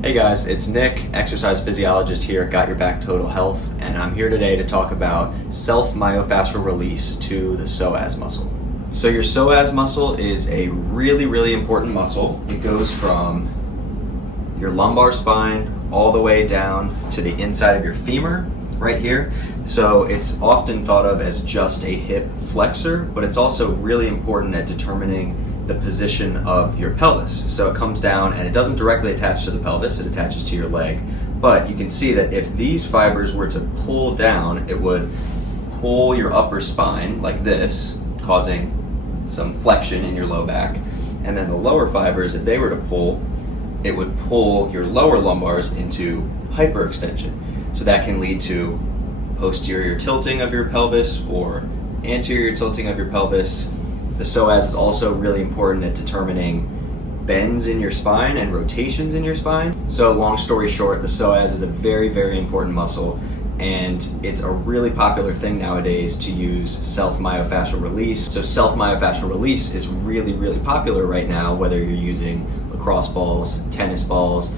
Hey guys, it's Nick, exercise physiologist here at Got Your Back Total Health, and I'm here today to talk about self-myofascial release to the psoas muscle. So your psoas muscle is a really important muscle. It goes from your lumbar spine all the way down to the inside of your femur, right here. So it's often thought of as just a hip flexor, but it's also really important at determining the position of your pelvis. So it comes down and it doesn't directly attach to the pelvis, it attaches to your leg. But you can see that if these fibers were to pull down, it would pull your upper spine like this, causing some flexion in your low back. And then the lower fibers, if they were to pull, it would pull your lower lumbars into hyperextension. So that can lead to posterior tilting of your pelvis or anterior tilting of your pelvis. The psoas is also really important at determining bends in your spine and rotations in your spine. So long story short, the psoas is a very important muscle, and it's a really popular thing nowadays to use self-myofascial release. So self-myofascial release is really popular right now, whether you're using lacrosse balls, tennis balls,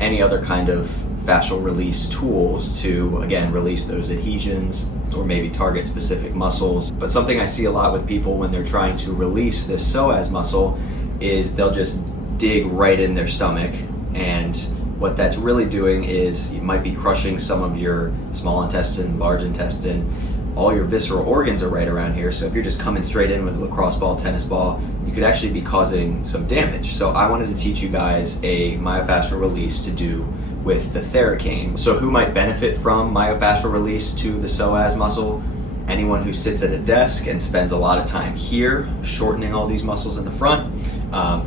any other kind of fascial release tools to, again, release those adhesions or maybe target specific muscles. But something I see a lot with people when they're trying to release this psoas muscle is they'll just dig right in their stomach, and what that's really doing is you might be crushing some of your small intestine, large intestine. All your visceral organs are right around here, so if you're just coming straight in with a lacrosse ball, tennis ball, you could actually be causing some damage. So I wanted to teach you guys a myofascial release to do with the Theracane. So who might benefit from myofascial release to the psoas muscle? Anyone who sits at a desk and spends a lot of time here, shortening all these muscles in the front.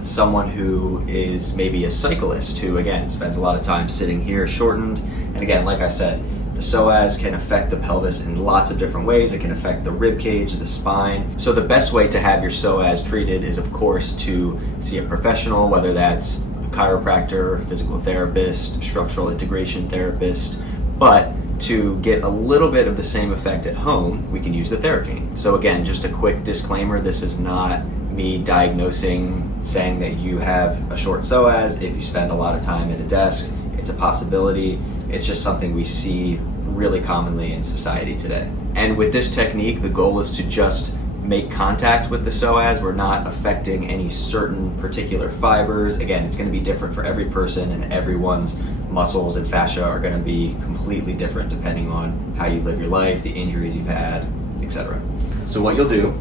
Someone who is maybe a cyclist who, again, spends a lot of time sitting here, shortened. And again, like I said, the psoas can affect the pelvis in lots of different ways. It can affect the rib cage, the spine. So the best way to have your psoas treated is, of course, to see a professional, whether that's chiropractor, physical therapist, structural integration therapist. But to get a little bit of the same effect at home, we can use the Theracane. So again, just a quick disclaimer, this is not me diagnosing, saying that you have a short psoas if you spend a lot of time at a desk. It's a possibility. It's just something we see really commonly in society today. And with this technique, the goal is to just make contact with the psoas. We're not affecting any certain particular fibers. Again, it's going to be different for every person, and everyone's muscles and fascia are going to be completely different depending on how you live your life, the injuries you've had, etc. So what you'll do,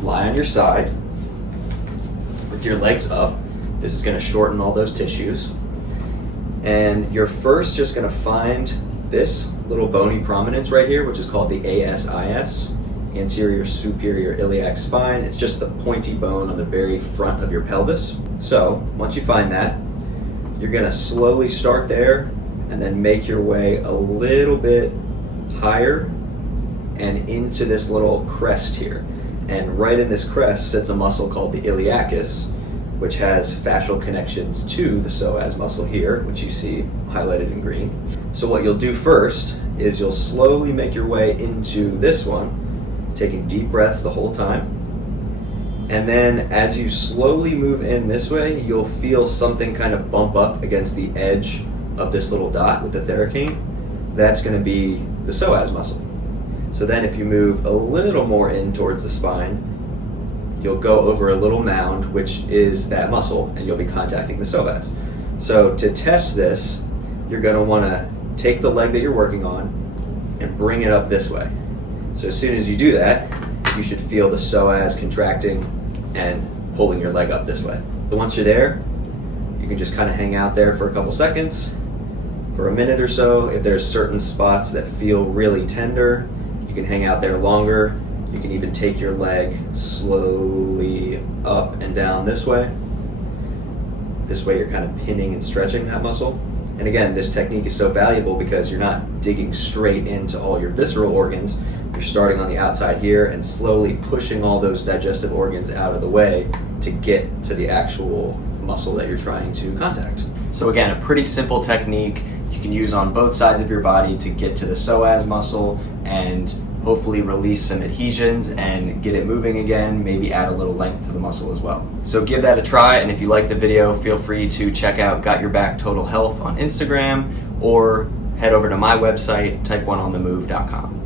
lie on your side with your legs up. This is going to shorten all those tissues. And you're first just going to find this little bony prominence right here, which is called the ASIS, anterior superior iliac spine. It's just the pointy bone on the very front of your pelvis. So once you find that, you're going to slowly start there and then make your way a little bit higher and into this little crest here. And right in this crest sits a muscle called the iliacus, which has fascial connections to the psoas muscle here, which you see highlighted in green. So what you'll do first is you'll slowly make your way into this one, taking deep breaths the whole time. And then as you slowly move in this way, you'll feel something kind of bump up against the edge of this little dot with the Theracane. That's going to be the psoas muscle. So then if you move a little more in towards the spine, you'll go over a little mound, which is that muscle, and you'll be contacting the psoas. So to test this, you're going to want to take the leg that you're working on and bring it up this way. So as soon as you do that, you should feel the psoas contracting and pulling your leg up this way. So once you're there, you can just kind of hang out there for a couple seconds, for a minute or so. If there's certain spots that feel really tender, you can hang out there longer. You can even take your leg slowly up and down this way. This way you're kind of pinning and stretching that muscle. And again, this technique is so valuable because you're not digging straight into all your visceral organs. You're starting on the outside here and slowly pushing all those digestive organs out of the way to get to the actual muscle that you're trying to contact. So again, a pretty simple technique you can use on both sides of your body to get to the psoas muscle and hopefully release some adhesions and get it moving again, maybe add a little length to the muscle as well. So give that a try, and if you like the video, feel free to check out Got Your Back Total Health on Instagram, or head over to my website, type1onthemove.com.